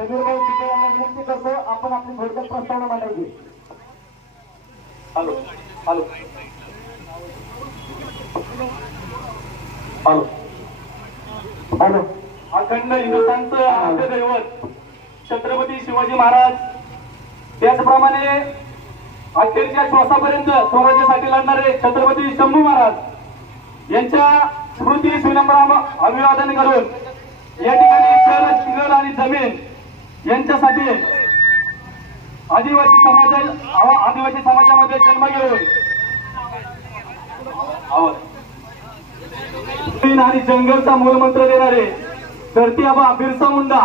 समीर भाऊ तिथे यांना विनंती करतो आपण आपली थोडक्यात प्रस्तावना मांडायची। हॅलो हॅलो हॅलो हॅलो अखंड हिंदुस्थानचं आद्य दैवत छत्रपती शिवाजी महाराज, त्याचप्रमाणे अखेरच्या श्वासापर्यंत स्वराज्यासाठी लढणारे छत्रपती शंभू महाराज यांच्या स्मृती विनम्र अभिवादन करून या ठिकाणी शहर, जंगल आणि जमीन यांच्यासाठी आदिवासी समाजामध्ये जन्म घेऊन आणि जंगलचा मूलमंत्र देणारे धरती आबा बिरसा मुंडा,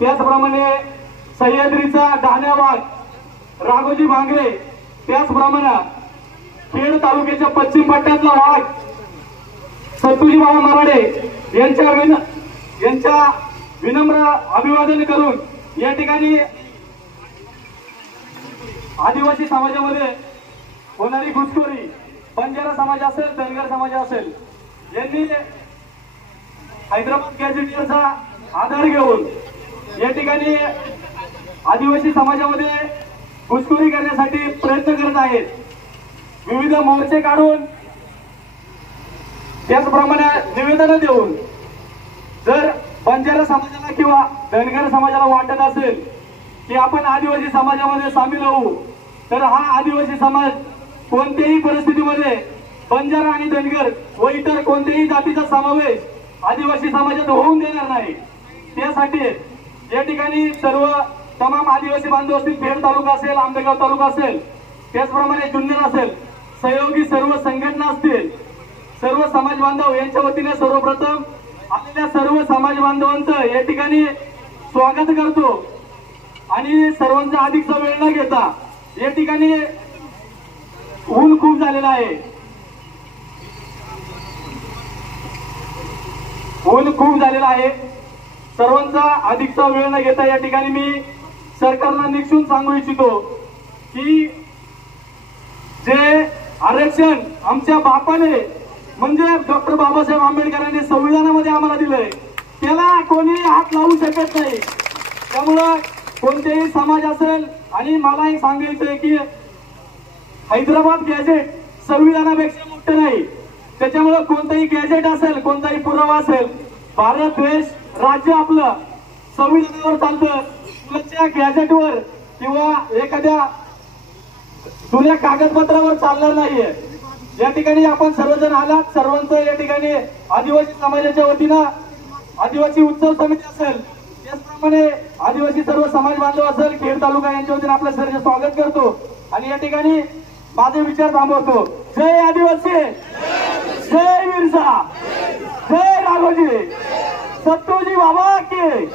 त्याचप्रमाणे सह्याद्रीचा डहाण्या वाघ राघोजी भांगरे, त्याचप्रमाणे खेड तालुक्याच्या पश्चिम पट्ट्यातला वाघ सतुजी बाबा मराडे यांच्या विनम्र अभिवादन करून या ठिकाणी आदिवासी समाजामध्ये होणारी घुसखोरी, बंजारा समाज असेल, धनगर समाज असेल, यांनी हैदराबाद गॅझेटियरचा आधार घेऊन या ठिकाणी आदिवासी समाजामध्ये घुसखोरी करण्यासाठी प्रयत्न करत आहेत। विविध मोर्चे काढून त्याचप्रमाणे निवेदन देऊन जर बंजारा समाजाला किंवा धनगर समाजाला वाटत असेल की आपण आदिवासी समाजामध्ये सामील होऊ, तर हा आदिवासी समाज कोणत्याही परिस्थितीमध्ये बंजारा आणि धनगर व इतर कोणत्याही जातीचा समावेश आदिवासी समाजात होऊन देणार नाही। त्यासाठी या ठिकाणी सर्व तमाम आदिवासी बांधव असतील, खेड तालुका असेल, आंबेगाव तालुका असेल, त्याचप्रमाणे जुन्नर असेल, सहयोगी सर्व संघटना असतील, सर्व समाज बांधव यांच्या वतीने सर्वप्रथम आलेल्या सर्व समाज बांधवांचं या ठिकाणी स्वागत करतो आणि सर्वांचा अधिकचा वेळ न घेता या ठिकाणी ऊन खूप झालेला आहे, ऊन खूप झालेला आहे, सर्वांचा अधिकचा वेळ न घेता या ठिकाणी मी सरकारला निक्षून सांगू इच्छितो की जे आरक्षण आमच्या बापाने म्हणजे डॉक्टर बाबासाहेब आंबेडकरांनी संविधानामध्ये आम्हाला दिलंय त्याला कोणी हात लावू शकत नाही। त्यामुळं कोणतेही समाज असेल, आणि मला एक सांगायचंय की हैदराबाद गॅझेट संविधानापेक्षा मोठं नाही, त्याच्यामुळे कोणताही गॅझेट असेल, कोणताही पुरावा असेल, भारत देश राज्य आपलं संविधानावर चालतं, तुमच्या गॅझेटवर किंवा एखाद्या जुन्या कागदपत्रावर चालणार नाहीये। या ठिकाणी आपण सर्वजण आलात, सर्वांचं या ठिकाणी आदिवासी समाजाच्या वतीनं आदिवासी उत्सव समिती असेल, त्याचप्रमाणे आदिवासी सर्व समाज बांधव असेल, खेड तालुका यांच्या वतीने आपलं सर्व स्वागत करतो आणि या ठिकाणी माझे विचार थांबवतो। जय आदिवासी, जय बिरसा, जय राघोजी, सत्तूजी बाबा की